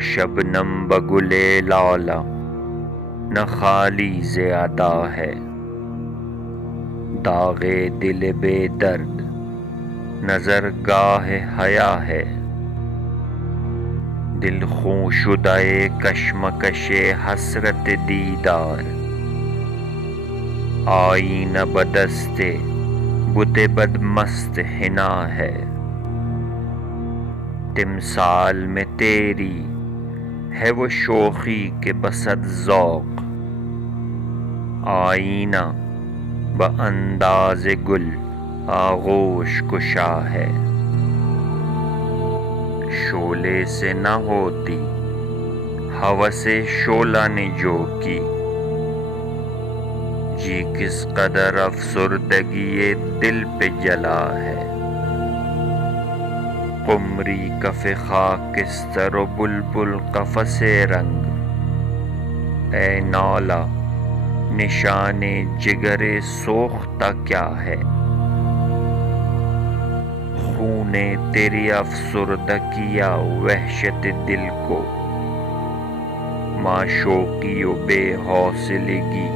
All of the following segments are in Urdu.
شبنم بگل لالا نہ خالی ز ادا ہے، داغ دل بے درد نظر گاہ حیا ہے، دل خوں شدہ کشمکش حسرت دیدار، آئینہ بدست بت بد مست حنا ہے، تمثال میں تیری ہے وہ شوخی کہ بصد ذوق، آئینہ بانداز گل آغوش گشا ہے، شعلے سے نہ ہوتی ہوس شعلہ نے جو کی، جی کس قدر افسردگی دل پہ جلا ہے، قمری کف خاکستر و بلبل قفس رنگ، اے نالا نشان جگر سوختہ کیا ہے، خون تیری افسردہ کیا وحشت دل کو، معشوقی و بے حوصلگی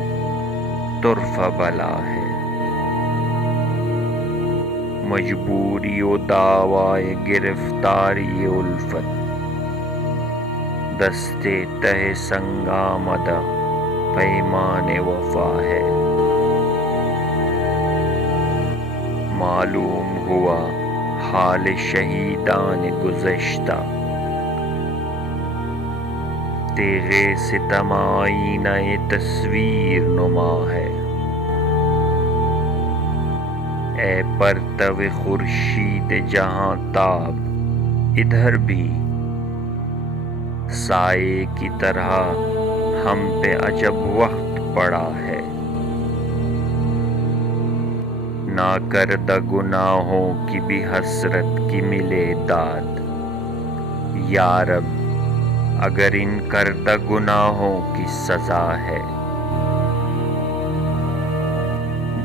طرفہ بلا ہے، مجبوری و دعوی گرفتاری الفت، دست تہ سنگ آمدہ پیمان وفا ہے، معلوم ہوا حال شہیدان گزشتہ، تیغ ستم آئینہ تصویر نما ہے، اے پرتو خورشید جہاں تاب ادھر بھی سائے کی طرح ہم پہ عجب وقت پڑا ہے، ناکردہ گناہوں کی بھی حسرت کی ملے داد، یا رب اگر ان کردہ گناہوں کی سزا ہے،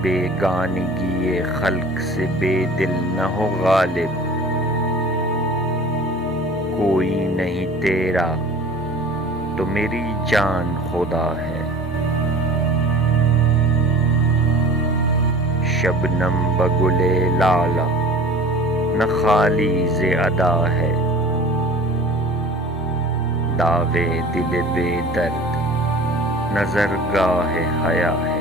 بیگانگی خلق سے بے دل نہ ہو غالب، کوئی نہیں تیرا تو میری جان خدا ہے، شبنم بگل لالا نہ خالی ز ادا ہے، داغ دل بے درد نظر گاہ حیا ہے۔